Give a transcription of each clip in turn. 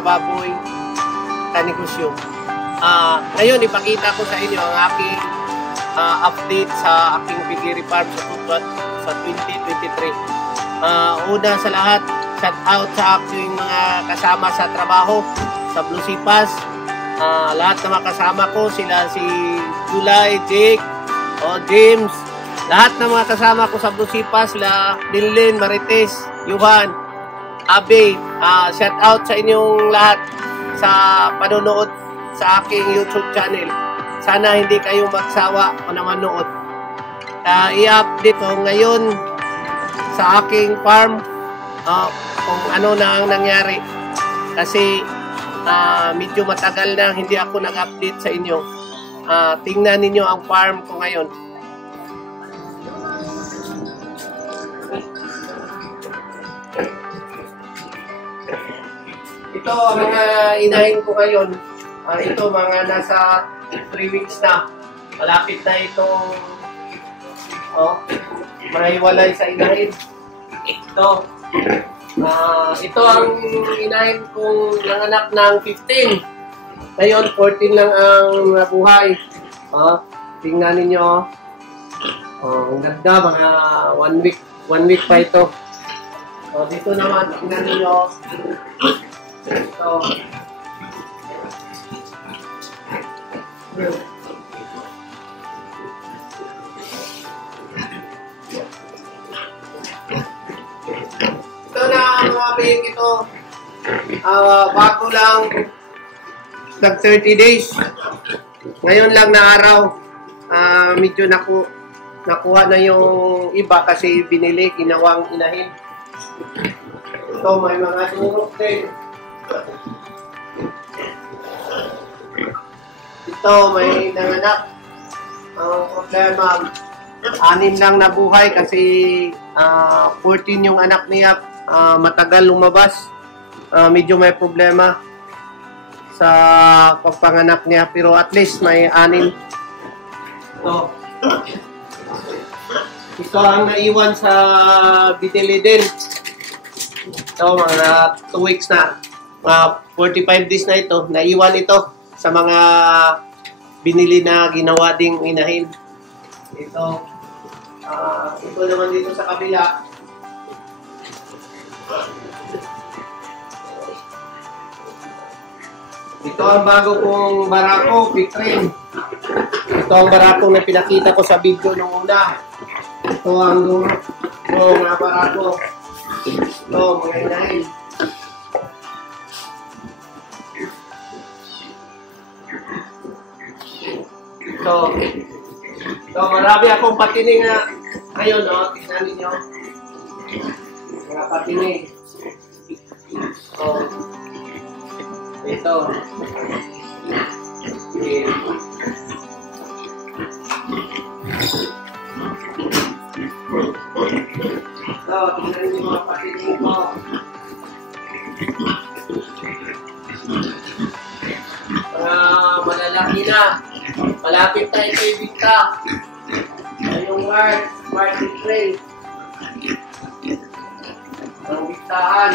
sa baboy kanegosyo. Ngayon, ipakita ko sa inyo ang aking update sa aking piggery farm sa 2023. Una sa lahat, shout out sa aking mga kasama sa trabaho sa Blue Sipas. Lahat na mga kasama ko, sila si July, Jake, James, lahat na mga kasama ko sa Blue Sipas, sila Dinlin, Marites, Yuhan, Abe. Shout out sa inyong lahat sa panonood sa aking YouTube channel. Sana hindi kayo magsawa o na manood. I-update ko ngayon sa aking farm kung ano na ang nangyari. Kasi medyo matagal na hindi ako nag-update sa inyo. Tingnan ninyo ang farm ko ngayon. Ito ang mga inahin ko ngayon. Ito mga nasa 3 weeks na. Malapit na itong mahiwalay sa inahin. Ito ang inahin kong nanganak ng 15. Ngayon, 14 lang ang nabuhay. Tingnan ninyo. Ang ganda, mga 1 week pa ito. Dito naman, tingnan ninyo. Ito. Ito na mga big ito. Bago lang nag 30 days. Ngayon lang na araw. Medyo nakuha na yung iba kasi binili, ginawang inahin. Ito may mga durok din. Ito may nanganak. Ang problema, 6 lang nabuhay kasi 14 yung anak niya. Matagal lumabas. Medyo may problema sa pagpanganak niya, pero at least may 6. Ito ang naiwan sa bitili din. Ito mga 2 weeks na, 45 days na ito, naiwan ito sa mga binili na ginawa ding inahin. Ito naman dito sa kabila. Ito ang bago kong barako, Pitrin. Ito ang barako na pinakita ko sa video nung una. Ito ang mga barako. Ito, mga inahin. Ito, marami akong patining na ngayon, tignan ninyo. Mga patining. Ito. Okay. Ito, tignan ninyo mga patining ko. Malalaki na. Malapit na ito ibigta. Yung March April. Ang bigtaan.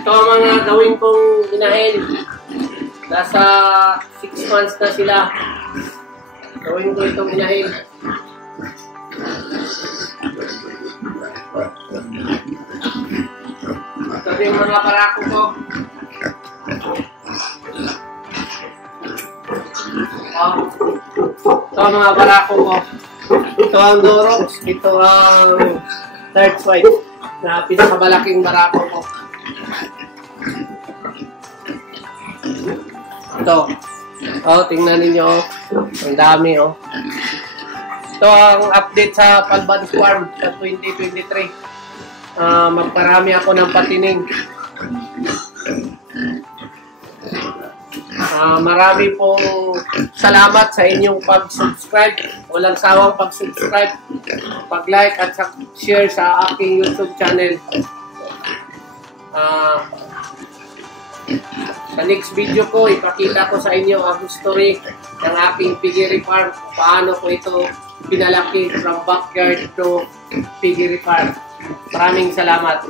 Ito ang mga gawin kong inahin. Nasa 6 months na sila. Gawin ko itong inahin. Ito yung mga barako ko. Ito ang mga barako ko. Ito ang Durox. Ito ang third white na pinakamalaking barako ko. Ito. Tingnan ninyo. Ang dami, Ito ang update sa Palbans Farm sa 2023. Magparami ako ng patining. Marami pong salamat sa inyong pag-subscribe. Walang sawang pag-subscribe, pag-like at share sa aking YouTube channel. Sa next video ko, ipakita ko sa inyo ang history ng aking piggery farm. Paano ko ito pinalaki from backyard to piggery farm. Maraming salamat.